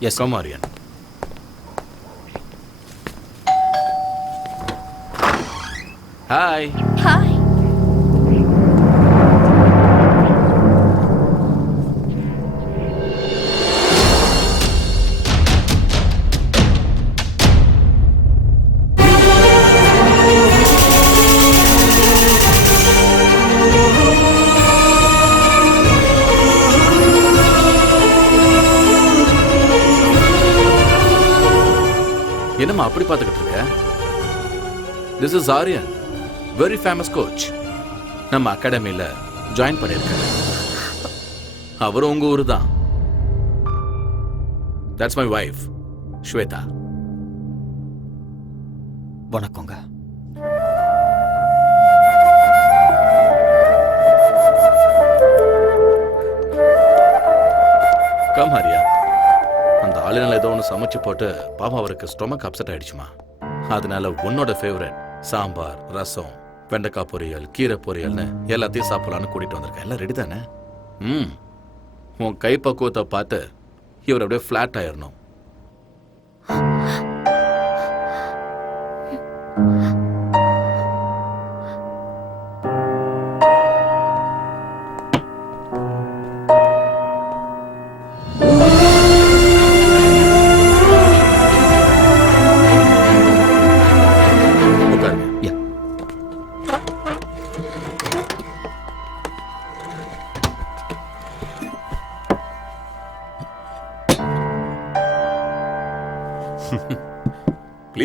Yes. Come, Aryan. Hi. Hi this is Aryan very famous coach நம்ம அகாடமியில் join பண்ணியிருக்காரு. அவரும் உங்க ஊர் தான். தட்ஸ் மை வைஃப் ஸ்வேதா வணக்கங்க. கம் ஹரியா அந்த ஆளுநர் ஏதோ ஒன்று சமைச்சு போட்டு பாவம் அவருக்கு ஸ்டொமக் அப்செட் ஆயிடுச்சுமா. அதனால உன்னோட ஃபேவரட் சாம்பார் ரசம் வெண்டைக்காய் பொரியல் கீரை பொரியல்னு எல்லாத்தையும் சாப்பிடலான்னு கூட்டிகிட்டு வந்திருக்கேன். எல்லாம் ரெடி தானே? ம். உன் கை பக்குவத்தை பார்த்து இவர் அப்படியே ஃப்ளாட் ஆயிடணும்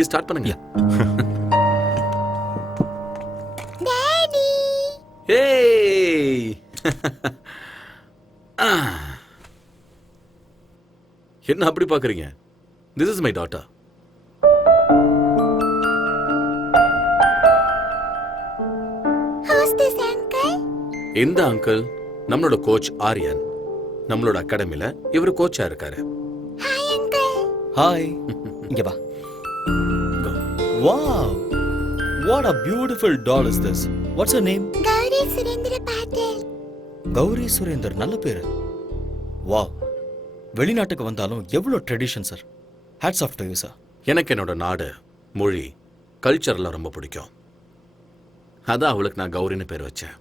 ப்ளீஸ் ஸ்டார்ட் பண்ணுங்க. டாடி ஏய் என்ன அப்படி பார்க்கறீங்க திஸ் இஸ் மை டாட்டர் இந்த அங்கிள் நம்மளோட கோச் ஆரியன். நம்மளோட அகாடமில இவர் கோச்சா இருக்காரு. ஹாய் அங்கிள் ஹாய் இங்க வா. Wow what a beautiful doll is this what's her name Gauri Surendra Patil. Gauri Surender நல்ல பேரு. வாவ் வெளிநாட்டுக்கு வந்தாலும் எவ்வளோ tradition sir hats off to you sir எனக்கு என்னோட நாடு மொழி கல்ச்சர்லாம் ரொம்ப பிடிக்கும். அதான் அவளுக்கு நான் கௌரின்னு பேர் வச்சேன்.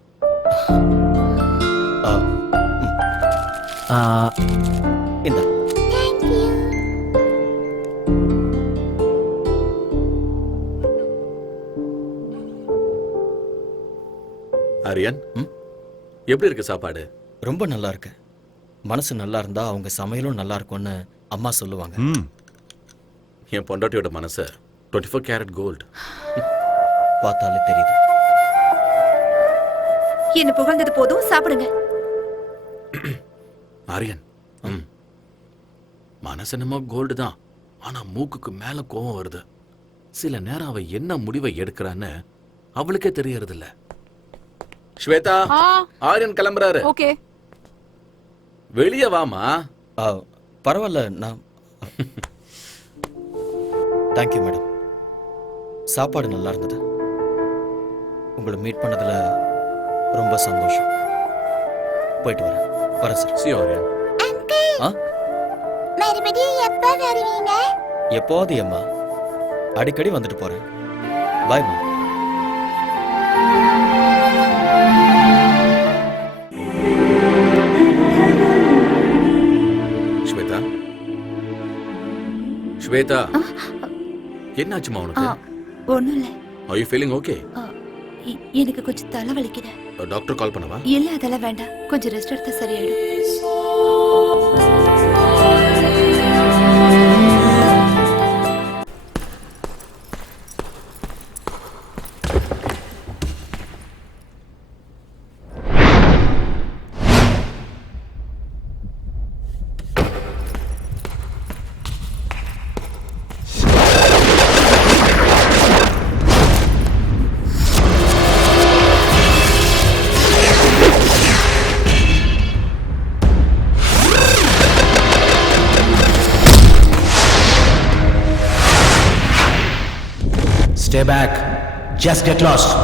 ஆரியன். ம்? எப்படி இருக்கு சாப்பாடு? ரொம்ப நல்லா இருக்கு. மனசு நல்லா இருந்தா அவங்க சமையலும் நல்லா இருக்கும்னு அம்மா சொல்லுவாங்க. என் பொண்டாட்டியோட மனசை டுவெண்ட்டி ஃபோர் கேரட் கோல்டு பார்த்தாலே தெரியுது. என்ன புகழ்ந்தது போதும் சாப்பிடுங்க. ஆரியன் ம். மனசு என்னமோ கோல்டு தான். ஆனா மூக்குக்கு மேல கோவம் வருது. சில நேரம் அவ என்ன முடிவை எடுக்கிறான்னு அவளுக்கே தெரியறது இல்ல ஸ்வேதா ஆ. ஆரியன் கிளம்புறாரு. ஓகே. வெளியே வாமா பரவாயில்ல நான் தேங்க்யூ மேடம் சாப்பாடு நல்லா இருந்தது. உங்களை மீட் பண்ணதுல ரொம்ப சந்தோஷம். போயிட்டு வரேன். வரேன் சார் சி ஆரியன் அங்கிள் ஆ? மறுபடியும் எப்ப வருவீங்க? எப்போது அம்மா? அடிக்கடி வந்துட்டு போறேன். பாய்மா ஸ்வேதா. என்னாச்சுமா உனக்கு? ஒண்ணும் இல்ல ஆர் யூ ஃபீலிங் ஓகே எனக்கு கொஞ்சம் தலை வலிக்குது. டாக்டர் கால் பண்ணவா? இல்ல அதெல்லாம் வேண்டாம். கொஞ்சம் ரெஸ்ட் எடுத்தா சரியாயிடும். Back. Just get lost.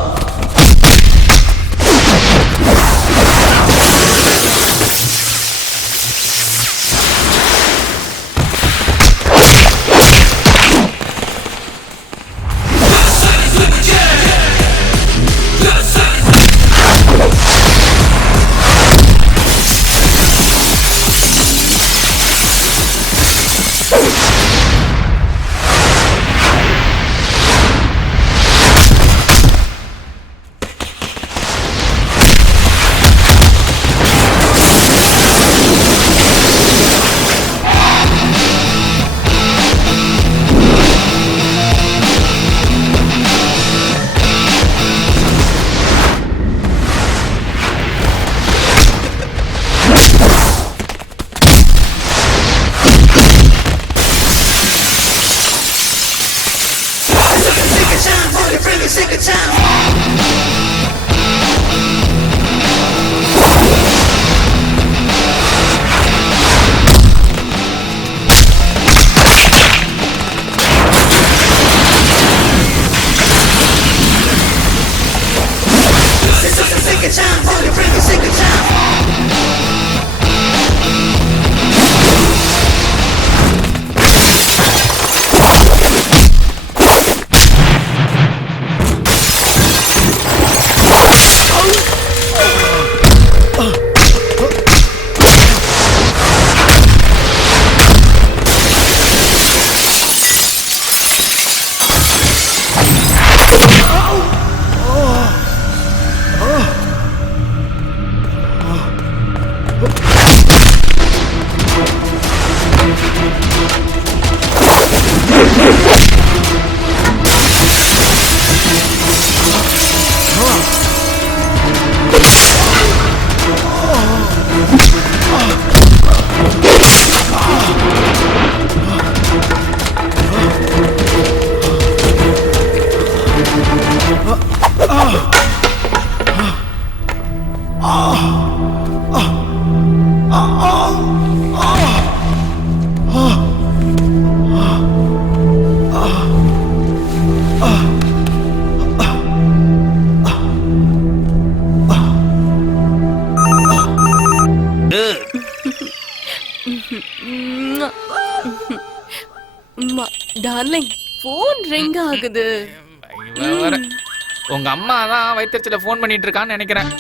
வைத்தறிச்சல ஃபோன் பண்ணிட்டு இருக்கான்னு நினைக்கிறேன்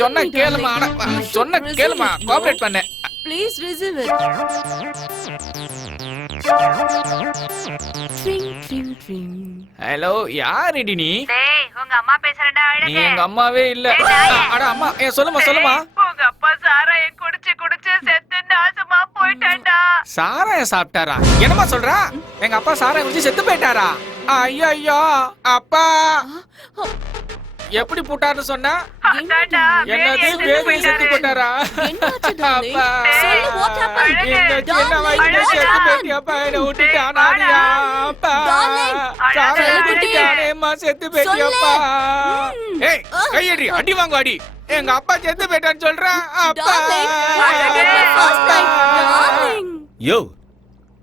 சொன்ன கேளுமா சொன்ன கேளுமா கோஆபரேட் பண்ணு. ப்ளீஸ் ரிசீவ் இட் ஹலோ யாருடி நீ? டேய் உங்க அம்மா பேசுறடா நீ எங்க அம்மாவே இல்ல. அட அம்மா ஏ சொல்லுமா சொல்லுமா? உங்க அப்பா சாராய குடிச்சு குடிச்சு செத்து நாசமா போயிட்டான்டா. சாராயம் சாப்பிட்டாரா? என்னம்மா சொல்ற? எங்க அப்பா சாராயம் குடிச்சு செத்து போயிட்டாரா? ஐயோ ஐயோ அப்பா எப்படி போட்டாருன்னு சொன்னா? என்னது வேதியை செத்து போட்டாரா? அப்பா? இந்த சின்ன வயசுல Darling, செத்து what போயிட்டியாப்பா என்ன விட்டுட்டானாடியா அப்பா. குட்டி. குடிச்சானேம்மா செத்து போயிட்டியாப்பா ம். ஏய் கையடி அடி வாங்கு அடி. எங்க அப்பா செத்து போயிட்டான்னு சொல்றேன் அப்பா. யோ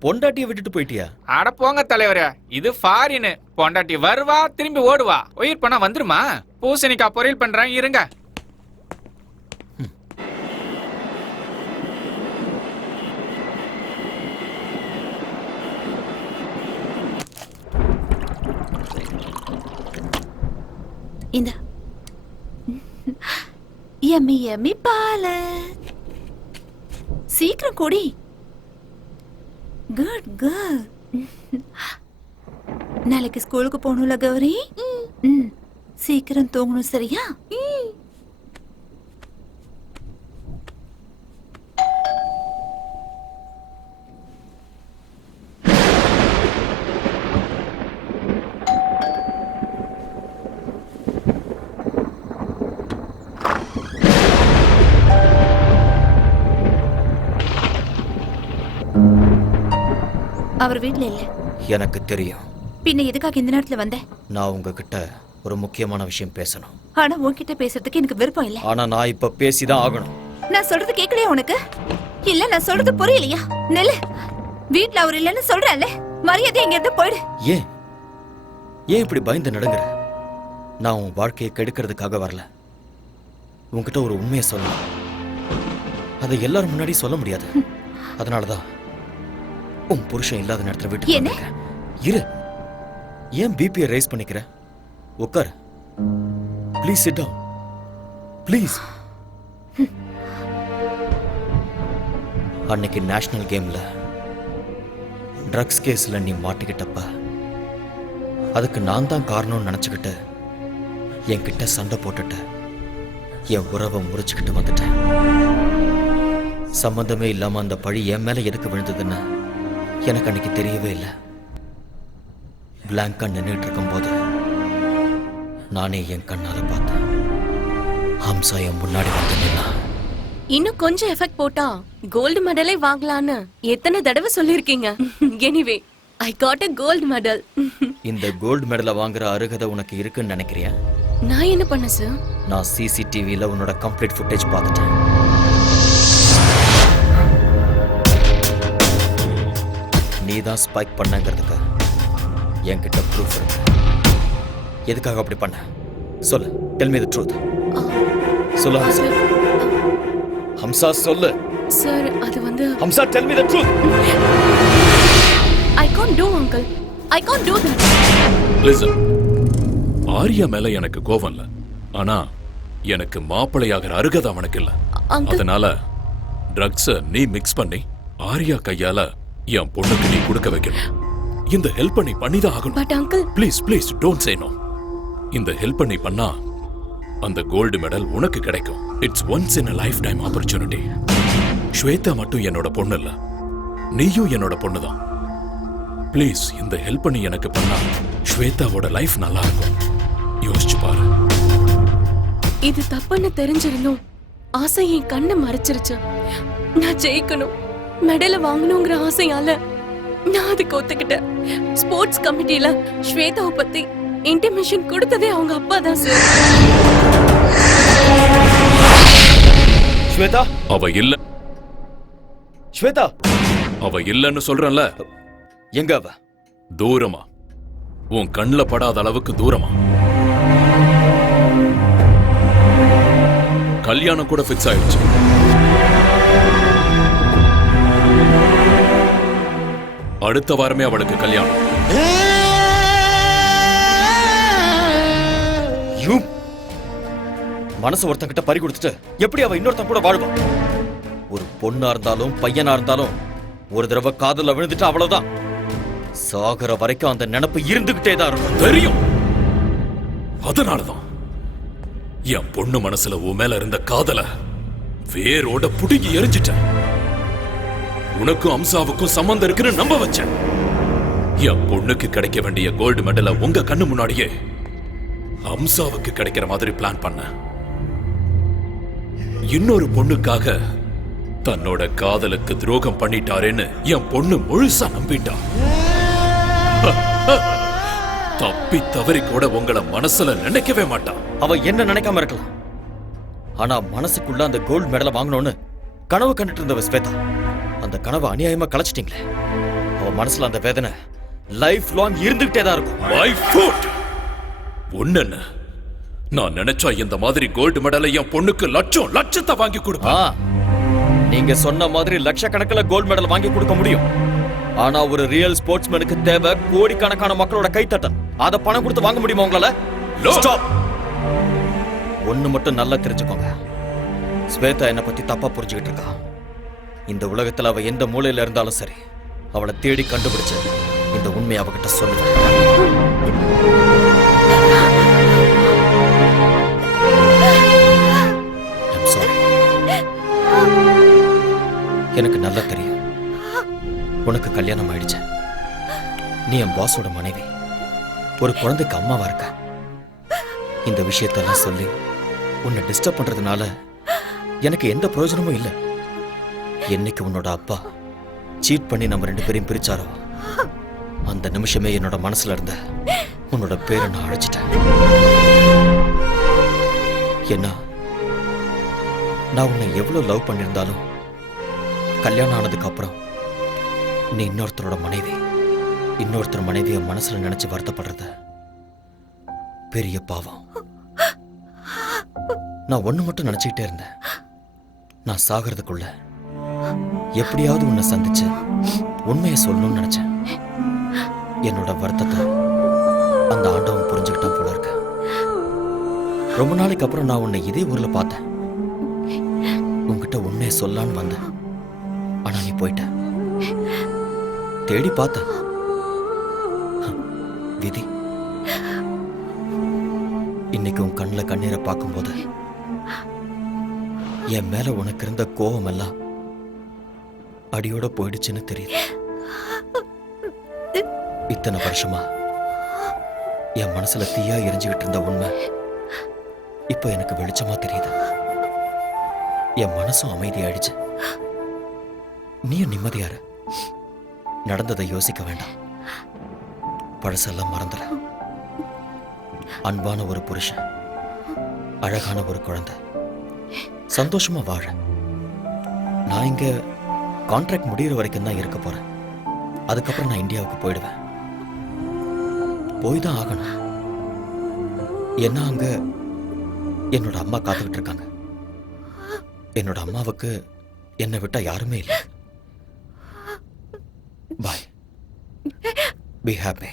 பொண்டாட்டியை விட்டுட்டு போயிட்டியா? அட போங்க தலைவரே இது ஃபாரின் பொண்டாட்டி வருவா திரும்பி ஓடுவா. உயிர் பண்ணா வந்துருமா? பூசணிக்காய் பொரியல் பண்றேன் இருங்க. இந்த. எம்மி எம்மி பால சீக்கிரம் குடி. குட் குட் நாளைக்கு ஸ்கூலுக்கு போகணும்ல கௌரி? ம். சீக்கிரம் தூங்கணும் சரியா? அவர் வீட்ல இல்ல. எனக்கு தெரியும். பின்ன எதுக்காக இந்த நேரத்துல வந்த? நான் உங்ககிட்ட ஒரு முக்கியமான விஷயம் பேசணும். ஆனா உன்கிட்ட பேசுறதுக்கு எனக்கு விருப்பம் இல்ல. ஆனா நான் இப்ப பேசிதான் ஆகணும். நான் சொல்றது கேட்கலையா உனக்கு? இல்ல நான் சொல்றது புரியலையா? நெல்லு. வீட்ல அவர் இல்லைன்னு சொல்றேன்ல. மரியாதை எங்க இருந்து போயிடு. ஏன்? ஏன் இப்படி பயந்து நடுங்குற நான் உன் வாழ்க்கையை கெடுக்கிறதுக்காக வரல. உன்கிட்ட ஒரு உண்மையை சொல்லணும். அதை எல்லாரும் முன்னாடி சொல்ல முடியாது. அதனாலதான் உன் புருஷன் இல்லாத நேரத்துல வீட்டுக்கு என்ன? இரு. ஏன் பிபியை ரைஸ் பண்ணிக்கிற? உட்கார் ப்ளீஸ் சிட் டவுன் ப்ளீஸ் அன்னைக்கு நேஷனல் கேம்ல ட்ரக்ஸ் கேஸ்ல நீ மாட்டிக்கிட்டப்ப அதுக்கு நான் தான் காரணம்னு நினச்சிக்கிட்டு என்கிட்ட சண்டை போட்டுட்டு என் உறவை முறிச்சுக்கிட்டு வந்துட்டேன். சம்பந்தமே இல்லாம அந்த பழி என் மேல எதுக்கு விழுந்ததுன்னு எனக்கு அன்னைக்கு தெரியவே இல்லை. பிளாங்கா நின்றுட்டு இருக்கும்போது நானே என் கண்ணால பார்த்தேன். ஹம்சா என் முன்னாடி வந்து நின்னா. இன்னும் கொஞ்சம் எஃபெக்ட் போட்டா கோல்டு மெடலே வாங்கலான்னு எத்தனை தடவை சொல்லிருக்கீங்க anyway I got a gold medal இந்த கோல்டு மெடலை வாங்குற அருகதை உனக்கு இருக்குன்னு நினைக்கிறியா? நான் என்ன பண்ண சார் நான் சிசிடிவியில் உன்னோட கம்ப்ளீட் ஃபுட்டேஜ் பார்த்துட்டேன். நீ தான் ஸ்பைக் பண்ணங்கிறதுக்கு என்கிட்ட ப்ரூஃப் இருக்கு. எதுக்காக அப்படி பண்ண? சொல்லு. டெல் மீ த ட்ரூத் சொல்லு ஹம்சா. ஹம்சா சொல்லு. சார் அது வந்து Hamsa tell me the truth I can't do uncle I can't do that listen Arya மேல எனக்கு கோவம் இல்ல. ஆனா எனக்கு மாப்பிள்ளையாகிற அருகதை அவனுக்கு இல்ல. அதனால ட்ரக்ஸ நீ மிக்ஸ் பண்ணி ஆர்யா கையால என் பொண்ணுக்கு நீ கொடுக்க வைக்கணும். இந்த ஹெல்ப் நீ பண்ணிதான் ஆகணும். But uncle please please don't say no இந்த ஹெல்ப் நீ பண்ணா அந்த கோல்டு மெடல் உனக்கு கிடைக்கும். It's once in a lifetime opportunity Shweta மட்டும் என்னோட பொண்ணு இல்ல நீயும் என்னோட பொண்ணு தான் ப்ளீஸ் இந்த ஹெல்ப் நீ எனக்கு பண்ணா ஸ்வேதாவோட லைஃப் நல்லா இருக்கும். யோசிச்சு பாரு. இது தப்புன்னு தெரிஞ்சிருந்தும் ஆசை என் கண்ணை மறைச்சிருச்சு. நான் ஜெயிக்கணும். மெடலை வாங்கணுங்கிற ஆசையால நான் அதுக்கு ஒத்துக்கிட்டேன். ஸ்போர்ட்ஸ் கமிட்டில ஸ்வேதாவை பத்தி இன்டிமேஷன் கொடுத்ததே அவங்க அப்பா தான் சார் ஸ்வேதா? அவ இல்ல. ஸ்வேதா? அவ இல்லன்னு சொல்றேன்ல. எங்க அவ? தூரமா. உன் கண்ணுல படாத அளவுக்கு தூரமா. கல்யாணம் கூட ஃபிக்ஸ் ஆயிடுச்சு. அடுத்த வாரமே அவளுக்கு கல்யாணம். மனசு ஒருத்தங்கிட்ட பறி கொடுத்துட்டு எப்படி அவ இன்னொருத்தன் கூட வாழ்வா? ஒரு பொண்ணா இருந்தாலும் பையனா இருந்தாலும் ஒரு தடவை காதல்ல விழுந்துட்டு அவ்வளவுதான். சாகுற வரைக்கும் அந்த நினைப்பு இருந்துகிட்டே தான் இருக்கும். தெரியும். அதனாலதான். என் பொண்ணு மனசுல உன் மேல இருந்த காதல வேரோட புடுங்கி எரிஞ்சிட்டேன். உனக்கும் அம்சாவுக்கும் சம்பந்தம் இருக்குன்னு நம்ப வச்சேன். என் பொண்ணுக்கு கிடைக்க வேண்டிய கோல்டு மெடலை உங்க கண்ணு முன்னாடியே அம்சாவுக்கு கிடைக்கிற மாதிரி பிளான் பண்ண. இன்னொரு பொண்ணுக்காக தன்னோட காதலுக்கு துரோகம் பண்ணிட்டாரேன்னு என் பொண்ணு முழுசா நம்பிட்டான் தப்பி தவறி கூட உங்களை மனசுல நினைக்கவே மாட்டான் அவ என்ன நினைக்காம இருக்கலாம். ஆனா மனசுக்குள்ள அந்த கோல்டு மெடலை வாங்கணும்னு கனவு கண்டுட்டு இருந்தவ ஸ்வேதா. அந்த கனவை அநியாயமா கலைச்சிட்டீங்களே. அவ மனசுல அந்த வேதனை லைஃப் லாங் இருந்துகிட்டே தான் இருக்கும். மை ஃபுட் ஒண்ணு நான் நினைச்சா இந்த மாதிரி கோல்டு மெடலை என் பொண்ணுக்கு லட்சம் லட்சத்தை வாங்கி கொடுப்பேன். நீங்க சொன்ன மாதிரி லட்சக்கணக்கில் கோல்ட் மெடல் வாங்கி கொடுக்க முடியும். ஆனா ஒரு ரியல் ஸ்போர்ட்ஸ்மேனுக்கு தேவை கோடிக்கணக்கான மக்களோட கைத்தட்டல். அத பணம் கொடுத்து வாங்க முடியுமா உங்களால. ஒண்ணு மட்டும் நல்லா தெரிஞ்சுக்கோங்க. ஸ்வேதா என்னை பத்தி தப்பா புரிஞ்சுக்கிட்டு இருக்கா. இந்த உலகத்தில் அவள் எந்த மூலையில இருந்தாலும் சரி அவளை தேடி கண்டுபிடிச்சு இந்த உண்மையை அவகிட்ட சொல்லுவேன் எனக்கு நல்லா தெரியும். உனக்கு கல்யாணம் ஆயிடுச்சு. நீ என் பாஸோட மனைவி. ஒரு குழந்தைக்கு அம்மாவா இருக்க. இந்த விஷயத்தெல்லாம் சொல்லி உன்னை டிஸ்டர்ப் பண்றதுனால எனக்கு எந்த பிரயோஜனமும் இல்லை. என்னைக்கு உன்னோட அப்பா சீட் பண்ணி நம்ம ரெண்டு பேரையும் பிரிச்சாரோ? அந்த நிமிஷமே என்னோட மனசுல இருந்த உன்னோட பேரை நான் அழைச்சிட்டேன். என்ன நான் உன்னை எவ்வளவு லவ் பண்ணியிருந்தாலும் கல்யாணம் ஆனதுக்கு அப்புறம் நீ இன்னொருத்தரோட மனைவி இன்னொருத்தர் மனைவியை மனசுல நினைச்சு வருத்தப்படுறத பெரிய பாவம். நான் ஒண்ணு மட்டும் நினச்சிக்கிட்டே இருந்தேன். நான் சாகிறதுக்குள்ள எப்படியாவது உன்னை சந்திச்சு உண்மையை சொல்லணும்னு நினைச்சேன். என்னோட வருத்தத்தை அந்த ஆண்டவன் புரிஞ்சுக்கிட்டான் போல இருக்கு. ரொம்ப நாளைக்கு அப்புறம் நான் உன்னை இதே ஊர்ல பார்த்தேன். உன்கிட்ட உண்மையை சொல்லான்னு வந்தேன். ஆனா நீ போயிட்ட. தேடி பார்த்த. விதி. இன்னைக்கு உன் கண்ணில் கண்ணீரை பார்க்கும்போது என் மேல உனக்கு இருந்த கோபம் எல்லாம் அடியோட போயிடுச்சுன்னு தெரியுது. இத்தனை வருஷமா என் மனசுல தீயா எரிஞ்சுக்கிட்டு இருந்த உண்மை இப்போ எனக்கு வெளிச்சமா தெரியுது. என் மனசும் அமைதியாயிடுச்சு. நீயும் நிம்மதியாரு. நடந்ததை யோசிக்க வேண்டாம். பழசெல்லாம் மறந்துட அன்பான ஒரு புருஷன். அழகான ஒரு குழந்தை. சந்தோஷமா வாழ. நான் இங்க கான்ட்ராக்ட் முடியிற வரைக்கும் தான் இருக்க போகிறேன் அதுக்கப்புறம் நான் இந்தியாவுக்கு போயிடுவேன் போய் தான் ஆகணும் என்ன அங்கே என்னோட அம்மா காத்துக்கிட்டு இருக்காங்க என்னோட அம்மாவுக்கு என்னை விட்டால் யாருமே இல்லை bye be happy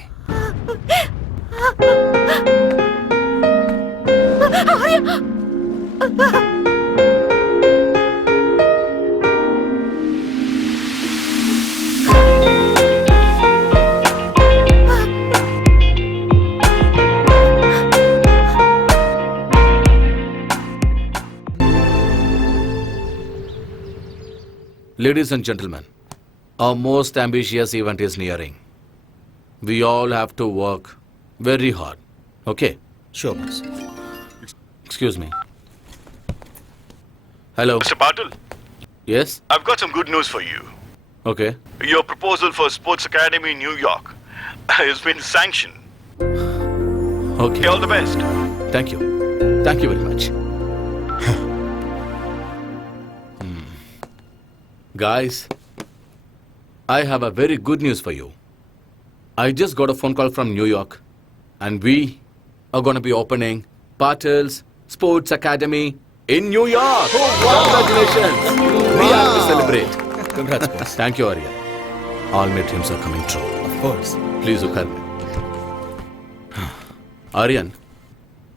Ladies and gentlemen, our most ambitious event is nearing. We all have to work very hard. Okay? Sure, boss. Excuse me. Hello. Mr. Patil, Yes? I've got some good news for you. Okay. Your proposal for Sports Academy in New York has been sanctioned. Okay, Okay. all the best. Thank you. Thank you very much. Guys, I have a very good news for you. I just got a phone call from New York, and we are going to be opening Patil's Sports Academy in New York. Congratulations! We have to celebrate. Congrats boss Thank you, Arya. All my dreams are coming true. Of course please உட்காருங்க ஆரியன்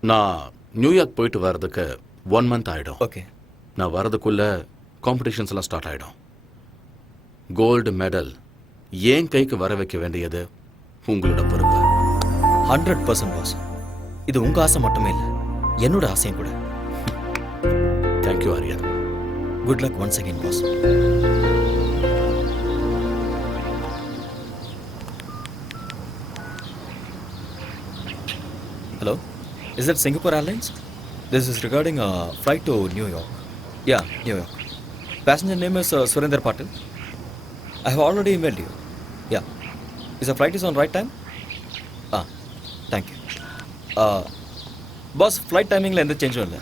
நான் New York போயிட்டு வர்றதுக்கு one month ஆயிடும் okay நான் வர்றதுக்குள்ள competitions எல்லாம் start ஆயிடும் gold medal ஏன் கைக்கு வர வைக்க வேண்டியது உங்களோட பொறுப்பு ஹண்ட்ரட் பர்சன்ட் பாஸ். இது உங்க ஆசை மட்டுமே இல்லை என்னோட ஆசையும் கூட. Thank you Aryan good luck once again boss hello is it Singapore Airlines this is regarding flight to New York yeah New York passenger name is Surender Patil I have already emailed you yeah is uh flight is on right time ah thank you boss flight டைமிங்கில் எந்த சேஞ்சும் இல்லை.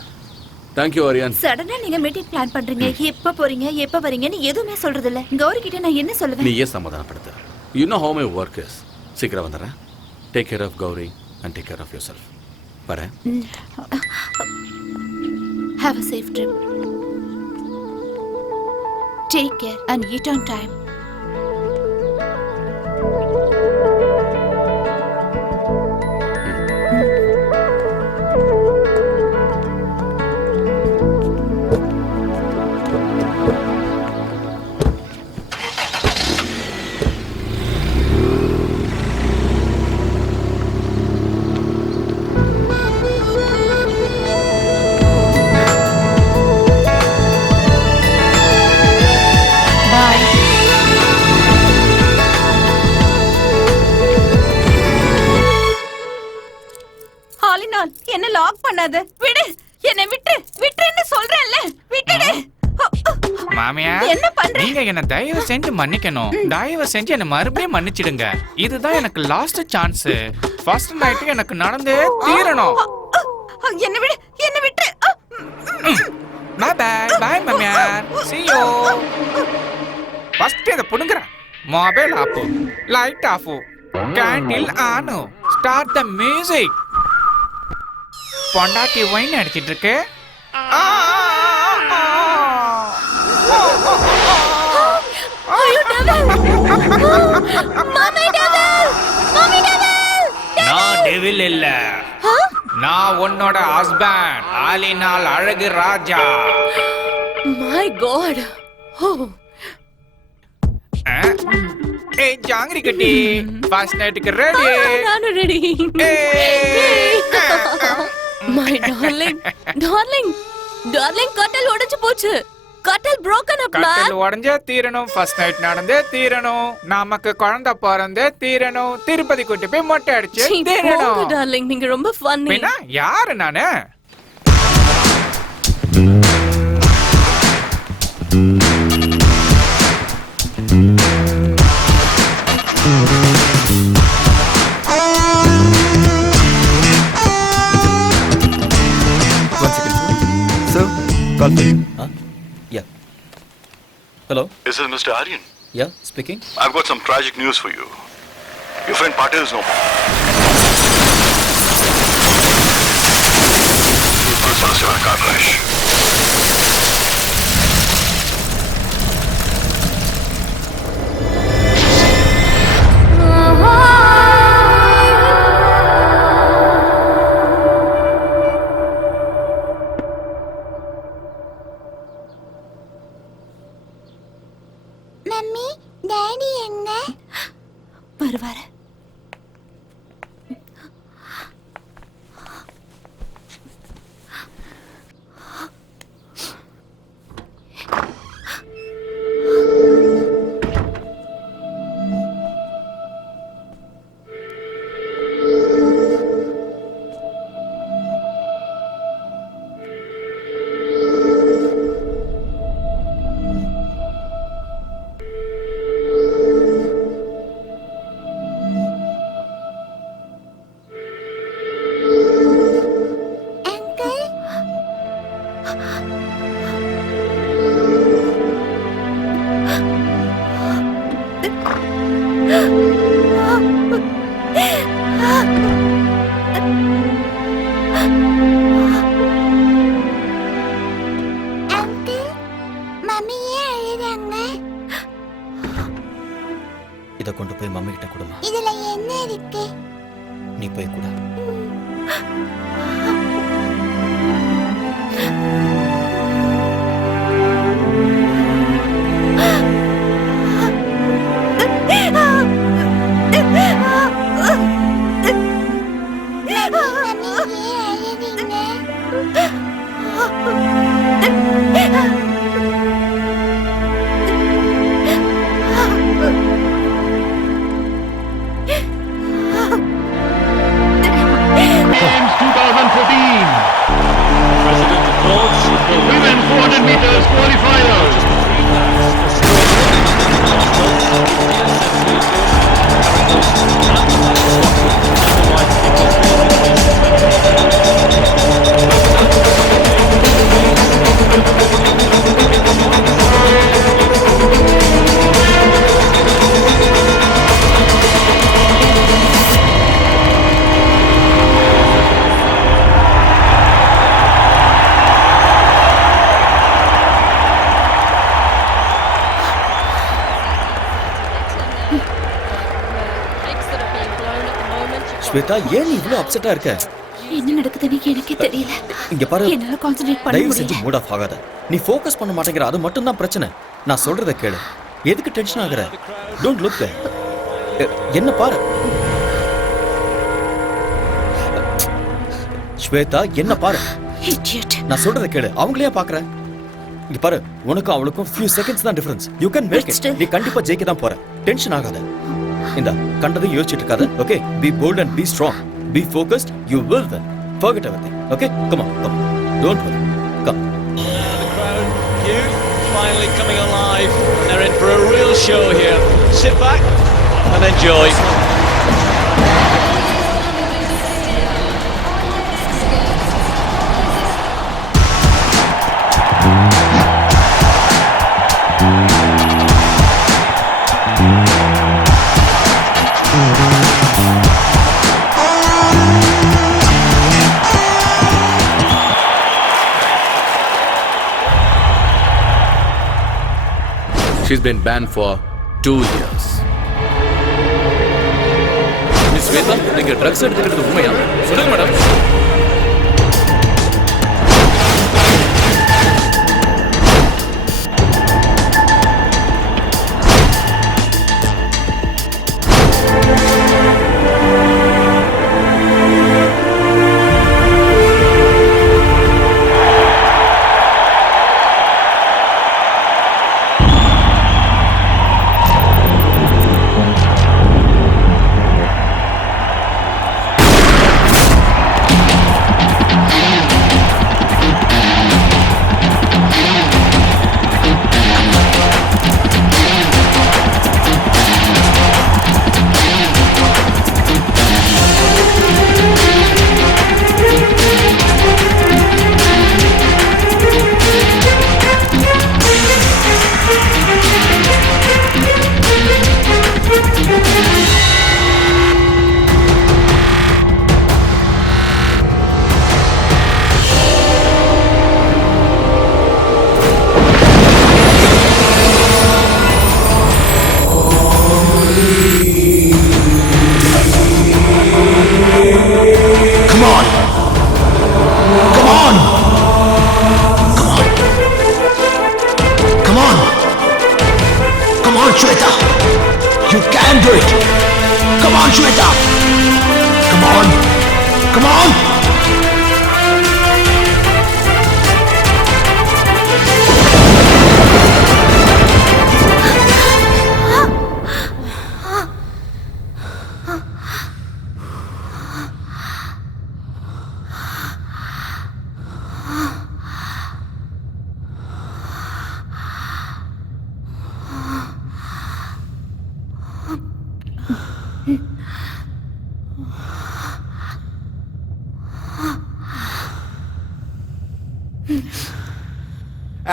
Thank you Aryan சடனா நீங்க meeting plan பண்றீங்க. எப்ப போறீங்க? எப்ப வரீங்கன்னு எதுவுமே சொல்றது இல்ல கௌரி கிட்ட நான் என்ன சொல்லுவேன்? நீ ஏன் சமாதானப்படுத்த. You know how my work is சீக்கிரம் வந்துடுறேன். Take care of Gauri and take care of yourself வரேன் Have a safe trip. Take care and eat on time. என்ன தயவு செஞ்சு மன்னிக்கணும். தயவு செஞ்சு என்ன மறுபடியும் மன்னிச்சிடுங்க. இதுதான் எனக்கு லாஸ்ட் சான்ஸ் ஃபர்ஸ்ட் நைட்டு எனக்கு நடந்தே தீரணும். என்ன விடு என்ன விட்டு. பை பை பை மாமியார் see you. ஃபர்ஸ்ட் இதை புடுங்குறேன் mobile off light off candle on start the music பொண்டாட்டி ஒயின் அடிச்சிட்டு இருக்கு. ஆ, ஆ, ஆ, நான் டெவில் இல்ல. நான் உன்னோட ஹஸ்பண்ட் ஆலினால் அழகு ராஜா. மை காட் ஓ? ஏய் ஜாங்கிரி கட்டி ஃபர்ஸ்ட் நைட்டுக்கு ரெடி நானும் ready my darling darling darling கட்டல் உடைஞ்சு போச்சு. கட்டல் broken up man. கட்டல் உடைஞ்சே தீரணும். ஃபர்ஸ்ட் நைட் நடந்தே தீரணும். நமக்கு குழந்தை பிறந்தே தீரணும். திருப்பதி கூட்டி போய் மொட்டை அடிச்சு சீ, தீரணும். போங்க டார்லிங் நீங்க ரொம்ப funny. பின்ன யாரு நானு? One you. Hello? Is this Mr. Aryan? Yeah, speaking. I've got some tragic news for you. Your friend Patel is no more. This was 别哭 Shweta ஏன் நீ இவ்வளவு அப்செட்டா இருக்க? என்ன நடக்குதுன்னு எனக்கே தெரியல. இங்க பாரு. என்னால கான்சென்ட்ரேட் பண்ண தயவு செஞ்சு முடியல. மூட் ஆஃப் ஆகாத. நீ ஃபோக்கஸ் பண்ண மாட்டேங்கிற அது மட்டும் தான் பிரச்சனை. நான் சொல்றத கேளு. எதுக்கு டென்ஷன் ஆகுற? டோன்ட் லுக் என்ன பாரு. ஸ்வேதா என்ன பாரு. நான் சொல்றத கேளு. அவங்களையே பாக்குற? இங்க பாரு உனக்கும் அவளுக்கும் few செகண்ட்ஸ் தான் difference you can make it நீ கண்டிப்பா ஜெயிக்க தான் போற. டென்ஷன் ஆகாத. இந்த. கண்டதையும் யோசிச்சுட்டு இருக்காத okay be bold and be strong be focused you will win forget everything okay come on come on don't worry come Finally coming alive. They're in for a real show here. Sit back and enjoy. She's been banned for two years. Miss Shweta நீங்க drugs எடுத்துக்கிறது உண்மையா சொல்லுங்க madam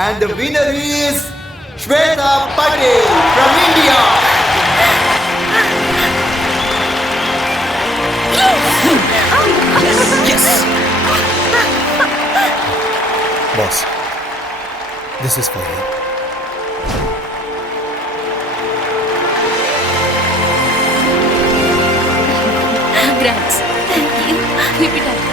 And the winner is Shweta Patel from India. Yes! yes. Boss, this is for you. Thanks. Thank you. Repeat after